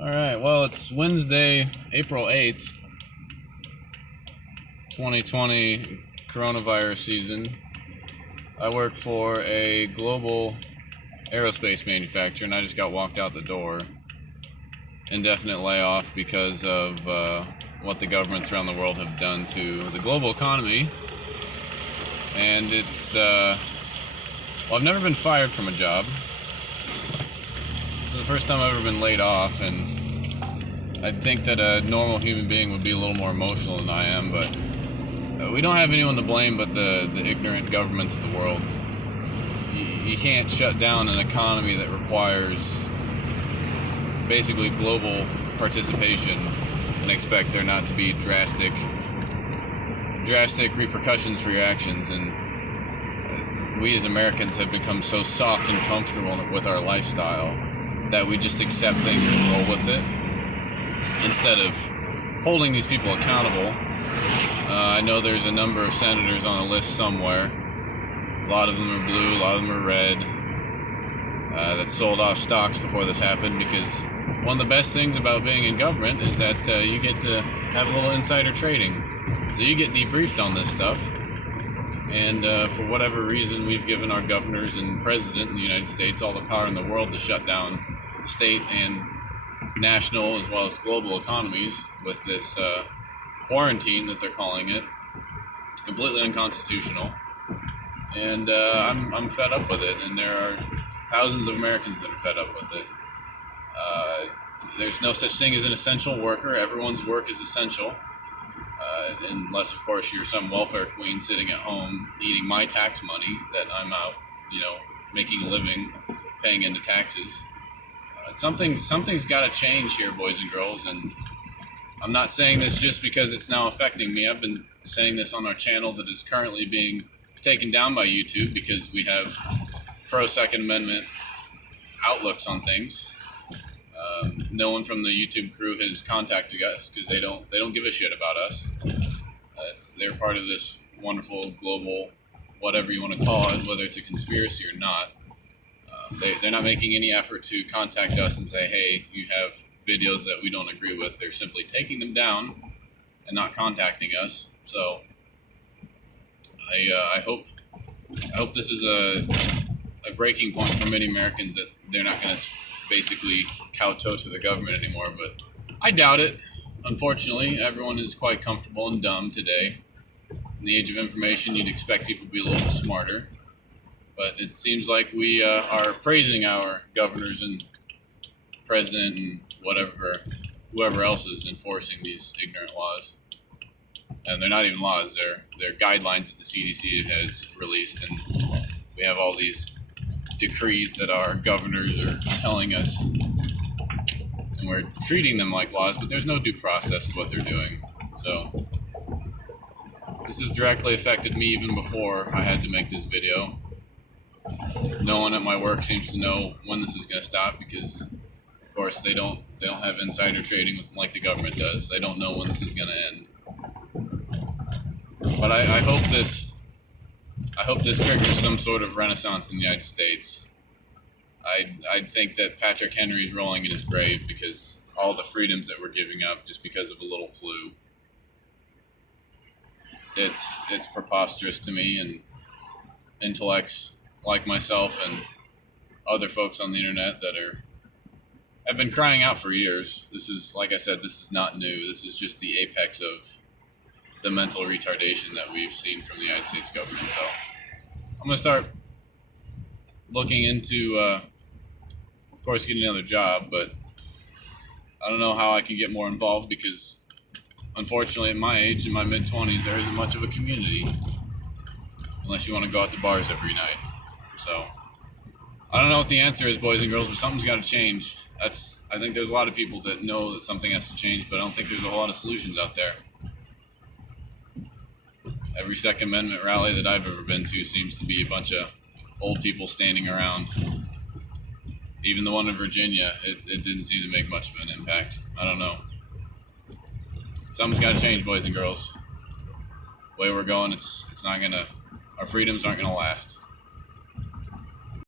Alright, well, it's Wednesday, April 8th, 2020, coronavirus season. I work for a global aerospace manufacturer, and I just got walked out the door. Indefinite layoff because of what the governments around the world have done to the global economy. And it's, well, I've never been fired from a job. This is the first time I've ever been laid off, and I think that a normal human being would be a little more emotional than I am, but we don't have anyone to blame but the ignorant governments of the world. You can't shut down an economy that requires basically global participation and expect there not to be drastic repercussions for your actions. And we as Americans have become so soft and comfortable with our lifestyle that we just accept things and roll with it instead of holding these people accountable. I know there's a number of senators on a list somewhere. A lot of them are blue, a lot of them are red, that sold off stocks before this happened, because one of the best things about being in government is that you get to have a little insider trading. So you get debriefed on this stuff. And for whatever reason, we've given our governors and president in the United States all the power in the world to shut down state and national as well as global economies with this quarantine that they're calling it. Completely unconstitutional. And I'm fed up with it, and there are thousands of Americans that are fed up with it. There's no such thing as an essential worker. Everyone's work is essential. Unless, of course, you're some welfare queen sitting at home eating my tax money that I'm out, making a living, paying into taxes. Something's got to change here, boys and girls, and I'm not saying this just because it's now affecting me. I've been saying this on our channel that is currently being taken down by YouTube because we have pro-Second Amendment outlooks on things. No one from the YouTube crew has contacted us because they don't give a shit about us. They're part of this wonderful global, whatever you want to call it, whether it's a conspiracy or not. They're not making any effort to contact us and say, hey, you have videos that we don't agree with. They're simply taking them down and not contacting us. So I hope this is a breaking point for many Americans, that they're not going to basically kowtow to the government anymore, but I doubt it. Unfortunately, everyone is quite comfortable and dumb today. In the age of information, you'd expect people to be a little bit smarter, but it seems like we are praising our governors and president and whoever else is enforcing these ignorant laws. And they're not even laws, they're guidelines that the CDC has released, and we have all these decrees that our governors are telling us, and we're treating them like laws, but there's no due process to what they're doing. So this has directly affected me even before I had to make this video. No one at my work seems to know when this is going to stop, because of course they don't have insider trading like the government does. They don't know when this is going to end. But I hope this triggers some sort of renaissance in the United States. I think that Patrick Henry is rolling in his grave because all the freedoms that we're giving up just because of a little flu. It's preposterous to me, and intellects like myself and other folks on the internet that have been crying out for years. This is, like I said, this is not new. This is just the apex of the mental retardation that we've seen from the United States government. So I'm going to start looking into, of course, getting another job, but I don't know how I can get more involved because, unfortunately, at my age, in my mid-20s, there isn't much of a community unless you want to go out to bars every night. So I don't know what the answer is, boys and girls, but something's got to change. I think there's a lot of people that know that something has to change, but I don't think there's a whole lot of solutions out there. Every Second Amendment rally that I've ever been to seems to be a bunch of old people standing around. Even the one in Virginia, it didn't seem to make much of an impact. I don't know. Something's got to change, boys and girls. The way we're going, it's not gonna. Our freedoms aren't gonna last.